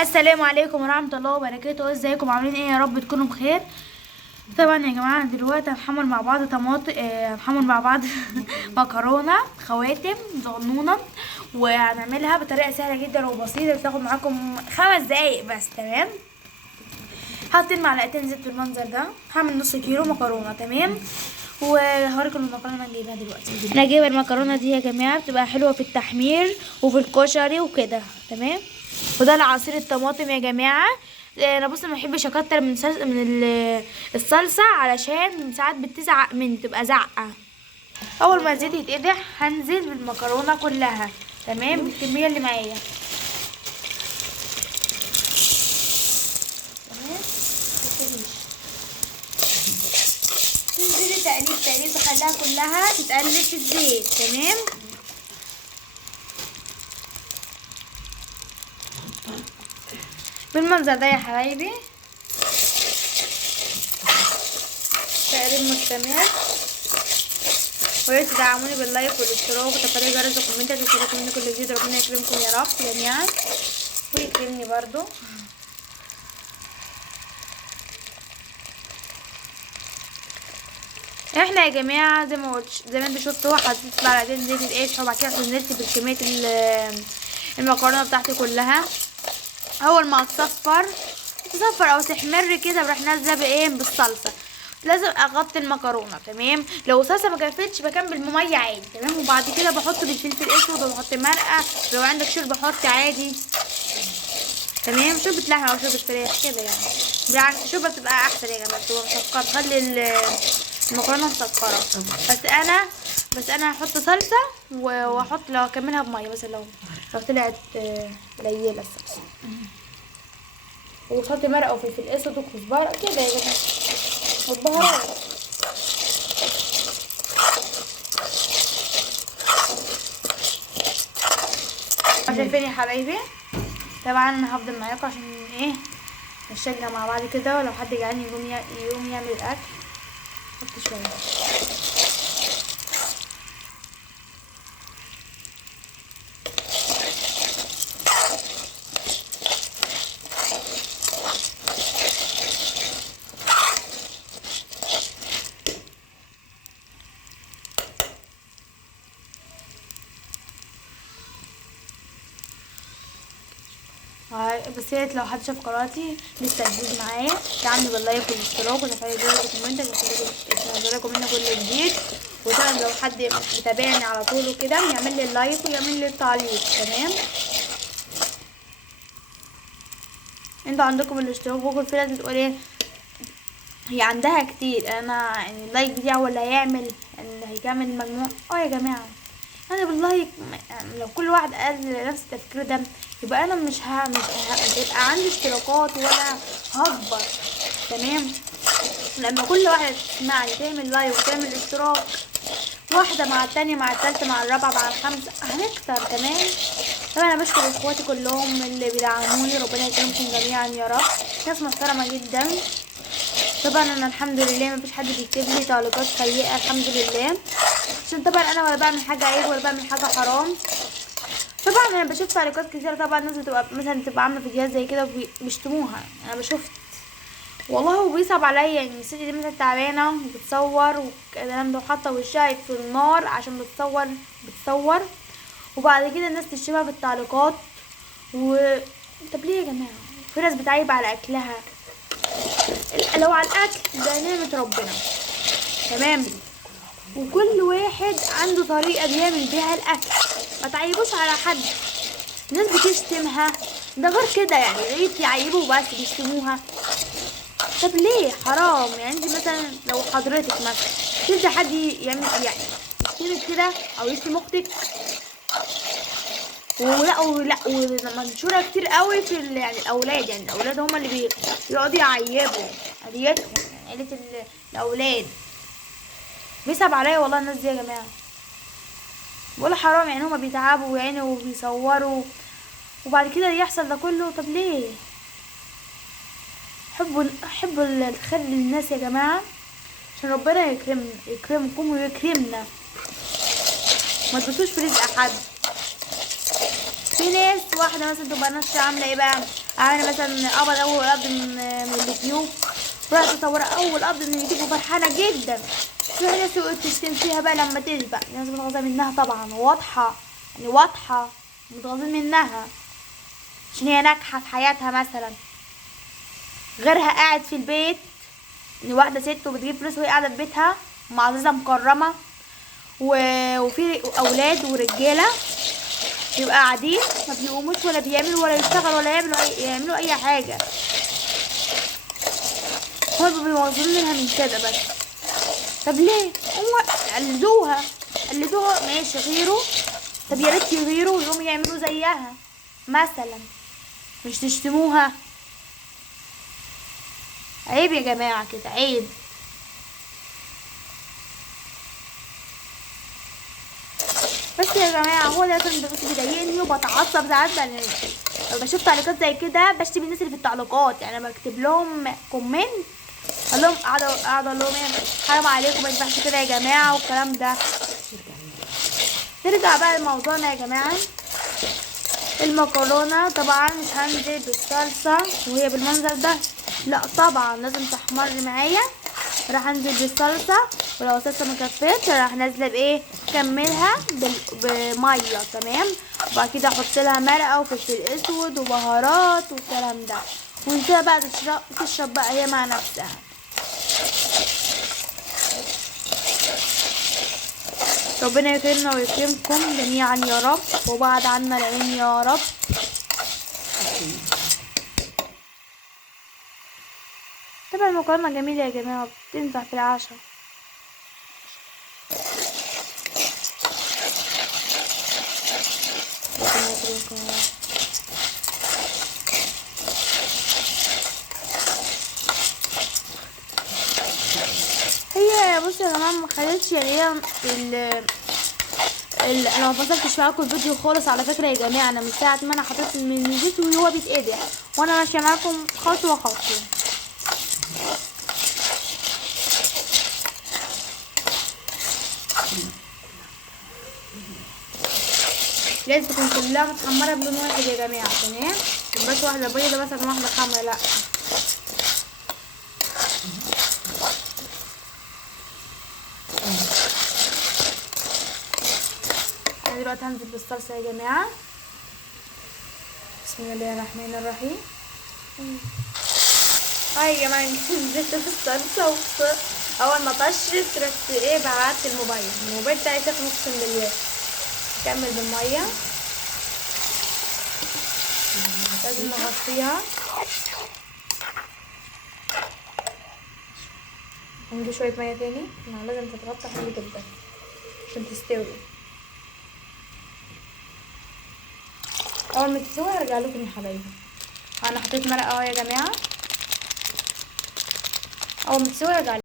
السلام عليكم ورحمه الله وبركاته. ازيكم عاملين ايه؟ يا رب تكونوا بخير. طبعا يا جماعه دلوقتي هنحمر مع بعض طماطم، هنحمر مع بعض مكرونه خواتم صغنونه، وهنعملها بطريقه سهله جدا وبسيطه، بتاخد معاكم 5 دقايق بس. تمام. حاطين معلقتين زيت بالمنظر ده. هعمل نص كيلو مكرونه. تمام. وهوريكم المكرونه اللي جايبها دلوقتي. انا جايبه المكرونه دي يا جماعه، بتبقى حلوه في التحمير وفي الكشري وكده. تمام. وده العصير الطماطم يا جماعه. انا بص ما بحبش اكتر من الصلصه، علشان ساعات بتزعق من تبقى زعقه. اول ما الزيت يتقدح هنزل بالمكرونه كلها. تمام. بالكميه اللي معايا. تمام. تنزلي تقليب تخليها كلها تتقلب في الزيت. تمام. بالمنظر ده يا حبايبي. تقليب مستمر. ويا تدعموني باللايك والاشتراك وتفعيل جرس وكومنتات وتشاركوا مني كل جديد. ربنا يكرمكم يا رب جميعا ويكرمني برضو. احنا يا جماعه زي ما انتوا شفتوا، حطيت معلقتين زيت القش، وبعد كده نزلت بكميه المكرونه بتاعتي كلها. اول ما تصفر او تحمر كده، بروح نازله بايه؟ بالصلصه. لازم اغطي المكرونه. تمام. لو الصلصه ما كفتش بكمل بميه عادي. تمام. وبعد كده بحط بالفلفل الاسود وبحط مرقه، لو عندك شوربه حط عادي. تمام. شوربه لحمه او شوربه فراخ كده يعني. بالعكس الشوربه بتبقى احسن يا جماعه، بتبقى مسكره، تخلي المكرونه مسكره. بس انا هحط صلصه واحط لو اكملها بميه، مثلا لو طلعت قليله الصلصه. وتحطي مرقه وفلفل اسود وكزبره كده يا جماعه، والبهارات. شايفين يا حبايبي؟ طبعا انا هفضل معاكم عشان ايه؟ نشجع مع بعض كده، ولو حد جعان يقوم يعمل الاكل. حط شويه. بس يا ريت لو حد شاف قناتي لسه جديد معايا يعمل باللايك والاشتراك وتفعيل جرس الكومنت عشان يوصلكم مني كل جديد. وطبعا لو حد متابعني على طول وكده يعمل لي اللايك ويعمل لي التعليق. تمام. انتوا عندكم الاشتراك بكل في ناس بتقول ايه؟ هي عندها كتير. انا يعني اللايك بتاعه ولا هيعمل يعني هيكمل المجموع. يا جماعه انا بالله لو كل واحد قال نفس التفكير ده، يبقى انا مش هيبقى عندي اشتراكات ولا هكبر. تمام. لما كل واحده تسمعني تعمل لايك وتعمل اشتراك، واحده مع التانية مع التالتة مع الرابعه مع الخامسه، هنكتر. تمام. طبعا انا بشكر اخواتي كلهم اللي بيدعموني، ربنا يكرمكم جميعا يا رب، ناس محترمه جدا. طبعا انا الحمد لله مفيش حد بيكتب لي تعليقات سيئه، الحمد لله، عشان طبعا انا ولا بعمل حاجه عيب ولا بعمل حاجه حرام. طبعا انا بشوف تعليقات كتير، طبعا الناس بتبقى مثلا تبقى عامله فيديوهات زي كده وبيشتموها. انا بشوفت والله وبيصعب عليا، يعني الست دي مثلا تعبانه وبتصور والكلام ده، وحاطه وشها في النار عشان بتصور وبعد كده الناس تشتمها في التعليقات. طب ليه يا جماعه؟ في ناس بتعيب على اكلها. لو على الاكل ده نعمه ربنا. تمام. وكل واحد عنده طريقه بيعمل بيها الاكل، ما تعيبوش على حد. الناس بتشتمها ده غير كده، يعني ليه يعيبوا بس بيشتموها؟ طب ليه؟ حرام. يعني انت مثلا لو حضرتك مثلا تنسى حد يعمل يعني يشتمك كده او يشتم اختك، ولا منشوره كتير قوي في يعني الاولاد، يعني الاولاد هما اللي بيقعدوا يعيبوا عيلتهم، يعني عيله الاولاد. بيصعب عليا والله الناس دي يا جماعه، بقول حرام. يعني هما بيتعبوا يعني وبيصوروا وبعد كده يحصل ده كله. طب ليه؟ حبوا الخير للناس يا جماعه، عشان ربنا يكرمكم ويكرمنا. ما تبصوش في رزق حد. في ناس واحده مثلا تبقى ناشيه عامله ايه بقى؟ انا مثلا قبض اول قبض من اليوتيوب، رحت مصوره اول قبض من اليوتيوب وفرحانه جدا. في ناس تشتم فيها بقى لما تسبق، ناس متغاظه منها طبعا، واضحه يعني واضحه متغاظين منها عشان هي ناجحه في حياتها مثلا، غيرها قاعد في البيت، ان واحده ست وبتجيب فلوس وهي قاعده في بيتها معززه مكرمه، وفي اولاد ورجاله يبقى قاعدين ما بيقوموش ولا بيعملوا ولا يشتغلوا ولا يعملوا اي حاجه. هما بيبقوا مغزولين منها من كده بس. طب ليه؟ هو قلدوها ماشي، غيروا. طب يا ريت يغيروا ويقوموا يعملوا زيها مثلا، مش تشتموها. عيب يا جماعه كده، عيب. بس يا جماعه هو ده كان بس بيضايقني وبتعصب ساعات لما بشوف تعليقات زي كده، بشتم الناس اللي في التعليقات. يعني انا بكتب لهم كومنت اقول لهم، قاعده اقول لهم ايه، حرام عليكم ما ينفعش كده يا جماعه والكلام ده. نرجع بقى لموضوعنا يا جماعه. المكرونه طبعا مش هنزل بالصلصه وهي بالمنظر ده، لا طبعا لازم تحمر معايا. راح انزل بالصلصه، ولو الصلصه مكفتش راح نازله بايه، كملها بميه تمام. وبعد كده احط لها مرقه وفلفل اسود وبهارات والكلام ده، ونسيبها بقى تشرب بقى هي مع نفسها. ربنا يكرمنا ويكرمكم جميعا يا رب، وبعد عنا العين يا رب. طبعا المكرونه جميله يا جماعه، بتنفع في العشاء. ربنا يكرمكم يا رب. هي بصوا يا جماعه ما خدتش، يعني هي انا ما فصلتش معاكم الفيديو خالص على فكره يا جماعه. انا من ساعه ما انا حطيت من الفيديو وهو بيتقطع وانا ماشيه معاكم خطوه خطوه. لازم تكون كلها متحمره بلون واحد يا جماعه، تمام؟ بس واحده بيضه مثلا واحده حمرا، لا. انا دلوقتي هنزل بالصلصه يا جماعه. بسم الله الرحمن الرحيم. هاي يا جماعه نزلت بالصلصه اول ما طشت رحت ايه بعت الموبايل بتاعي سخن اقسم بالله. كمل بالميه، لازم نغطيها. هنجيب شويه ميه تاني، لازم تتغطى حلو جدا عشان تستوي. اول ما تستوي هرجع لكم يا حبايبي. انا حطيت مرقه اهو يا جماعه، اول ما تستوي هرجع